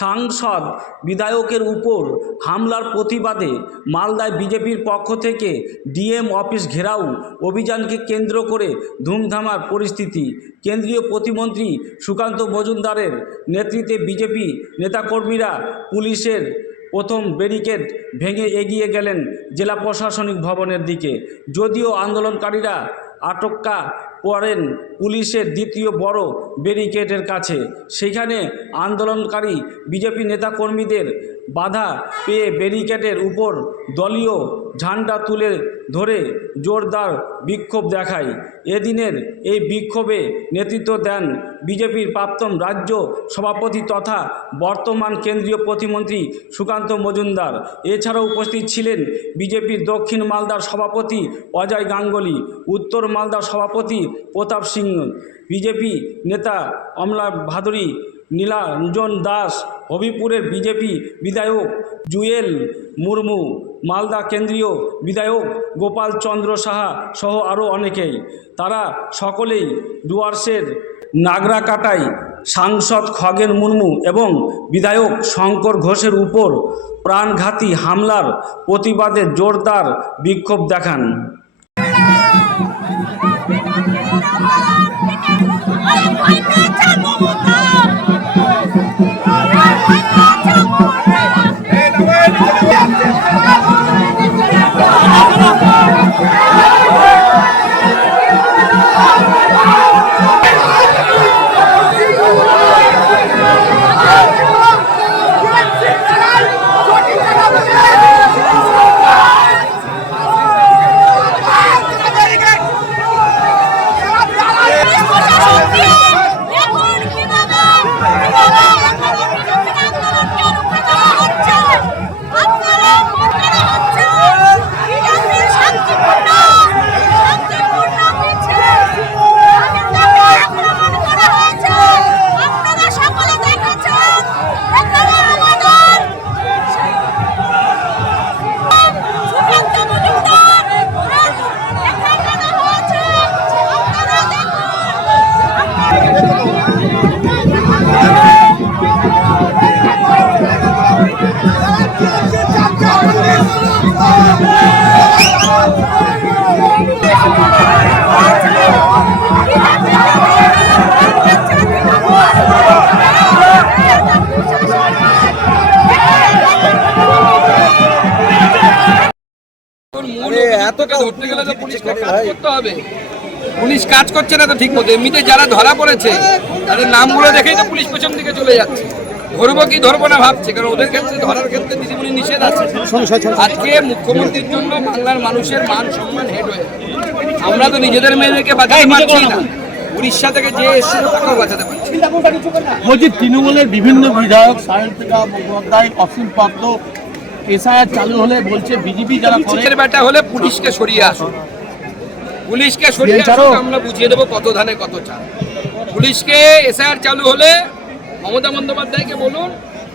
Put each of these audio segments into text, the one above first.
সাংসদ বিধায়কের উপর হামলার প্রতিবাদে মালদায় বিজেপির পক্ষ থেকে ডিএম অফিস ঘেরাও অভিযানকে কেন্দ্র করে ধুমধামার পরিস্থিতি। কেন্দ্রীয় প্রতিমন্ত্রী সুকান্ত মজুমদারের নেতৃত্বে বিজেপি নেতাকর্মীরা পুলিশের প্রথম ব্যারিকেড ভেঙে এগিয়ে গেলেন জেলা প্রশাসনিক ভবনের দিকে। যদিও আন্দোলনকারীরা আটকা পড়েন পুলিশের দ্বিতীয় বড় ব্যারিকেডের কাছে। সেখানে আন্দোলনকারী বিজেপি নেতাকর্মীদের বাধা পেয়ে ব্যারিকেডের উপর দলীয় ঝান্ডা তুলে ধরে জোরদার বিক্ষোভ দেখায়। এদিনের এই বিক্ষোভে নেতৃত্ব দেন বিজেপির প্রাক্তন রাজ্য সভাপতি তথা বর্তমান কেন্দ্রীয় প্রতিমন্ত্রী সুকান্ত মজুমদার। এছাড়াও উপস্থিত ছিলেন বিজেপির দক্ষিণ মালদার সভাপতি অজয় গাঙ্গুলি, উত্তর মালদার সভাপতি প্রতাপ সিংহ, বিজেপি নেতা অমলা ভাদুরী, নীলাঞ্জন দাস, হবিপুরের বিজেপি বিধায়ক জুয়েল মুর্মু, মালদা কেন্দ্রীয় বিধায়ক গোপাল চন্দ্র সাহা সহ আরও অনেকেই। তারা সকলেই ডুয়ার্সের নাগরাকাটায় সাংসদ খগেন মুর্মু এবং বিধায়ক শঙ্কর ঘোষের উপর প্রাণঘাতী হামলার প্রতিবাদে জোরদার বিক্ষোভ দেখান। পুলিশ কাজ করছে না তো ঠিক মতো। এমনিতে যারা ধরা পড়েছে তাদের নামগুলো দেখেই তো পুলিশ পেছন দিকে চলে যাচ্ছে। ধরবো কি ধরবো না ভাবছে, কারণ ওদের ক্ষেত্রে ধরার ক্ষেত্রে দিদিমণি নিষেধ আছে। আজকে মুখ্যমন্ত্রীর জন্য বাংলার মানুষের মান সম্মান হেড হয়ে, আমরা তো নিজেদের মেয়েদেরকে বাঁচাতে পারছি না, উড়িষ্যা থেকে যে এসে তাকেও বাঁচাতে পারছি। বলছি তৃণমূলের বিভিন্ন বিধায়ক সায়ন্তিকা মুখোপাধ্যায়, অসীম পাত্র এসআইআর চালু হলে বলছে বিজেপি যারা করে ব্যাটা হলে পুলিশকে সরিয়ে আসুন, পুলিশকে সরিয়ে আসুন, আমরা বুঝিয়ে দেবো কত ধানে কত চাল। পুলিশকে এসআইআর চালু হলে মমতা বন্দ্যোপাধ্যায়কে বলুন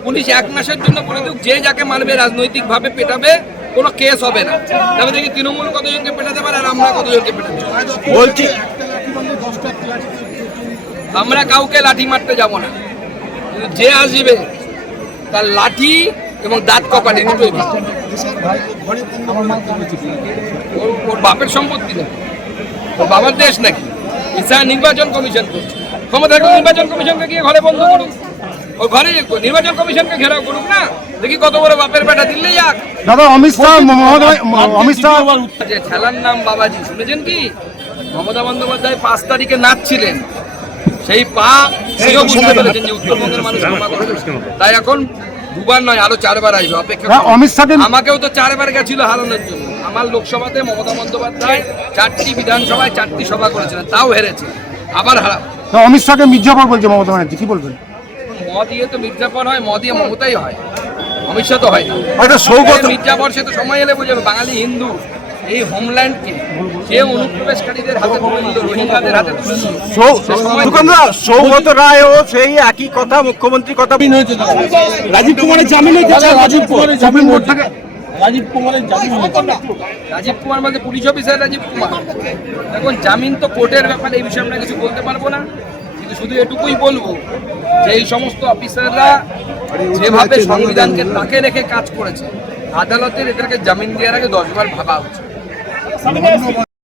পুলিশ 1 মাসের জন্য করে দিক, যে যাকে মানবে রাজনৈতিকভাবে পেটাবে, কোনো কেস হবে না। তবে দেখি তৃণমূল কতজনকে পেটাতে পারে আর আমরা কতজনকে পেটাতে পারি। বলছি আমরা কাউকে লাঠি মারতে যাব না, যে আসবে তার লাঠি এবং দাঁত কপালে দুটোই। ওর বাপের সম্পত্তি না, ওর বাবার দেশ নাকি? ইসা নির্বাচন কমিশন করছে, ক্ষমতা নির্বাচন কমিশনকে গিয়ে ঘরে বন্ধ করুক, ওই ঘরে নির্বাচন কমিশনকে ঘেরাও করুক না, দেখি কত বড় বাপের বেটা দিল্লি যাক। দাদা অমিত শাহ খেলার নাম বাবাজি শুনেছেন কি? মমতা বন্দ্যোপাধ্যায় 5 তারিখে নাচছিলেন, সেই পা সেও বুঝতে পেরেছেন যে উত্তরবঙ্গের মানুষ ক্ষমা করবে, তাই এখন 2বার নয় আরো 4বার আসবে অপেক্ষা। অমিত শাহ আমাকেও তো 4বার গেছিল হারানোর জন্য। আমার লোকসভাতে মমতা বন্দ্যোপাধ্যায় 4টি বিধানসভায় 4টি সভা করেছিলেন, তাও হেরেছে, আবার হারাবো। অমিত শাহকে মির্জাফর বলছে মমতা ব্যানার্জি, কি বলবেন? ম দিয়ে তো মির্জাফর হয়, ম দিয়ে মমতাই হয়, অমিত শাহ তো হয় না। মির্জাফর সে তো সময় এলে বোঝাবে। বাঙালি হিন্দু এই হোমল্যান্ডকে যে অনুপ্রবেশকারীদের হাতে তুলে দিল, রোহিঙ্গাদের হাতে তুলে দিল, সৌগত রায়ও সেই একই কথা, মুখ্যমন্ত্রী কথা রাজীব কুমারের জামিন রাজীব কুমার মানে পুলিশ অফিসার রাজীব কুমার। এখন জামিন তো কোর্টের ব্যাপারে, এই বিষয়ে আমরা কিছু বলতে পারবো না। কিন্তু শুধু এটুকুই বলবো যে এই সমস্ত অফিসাররা যেভাবে সংবিধানকে তাকে রেখে কাজ করেছে, আদালতের এদেরকে জামিন দেওয়ার আগে 10 বার ভাবা উচিত।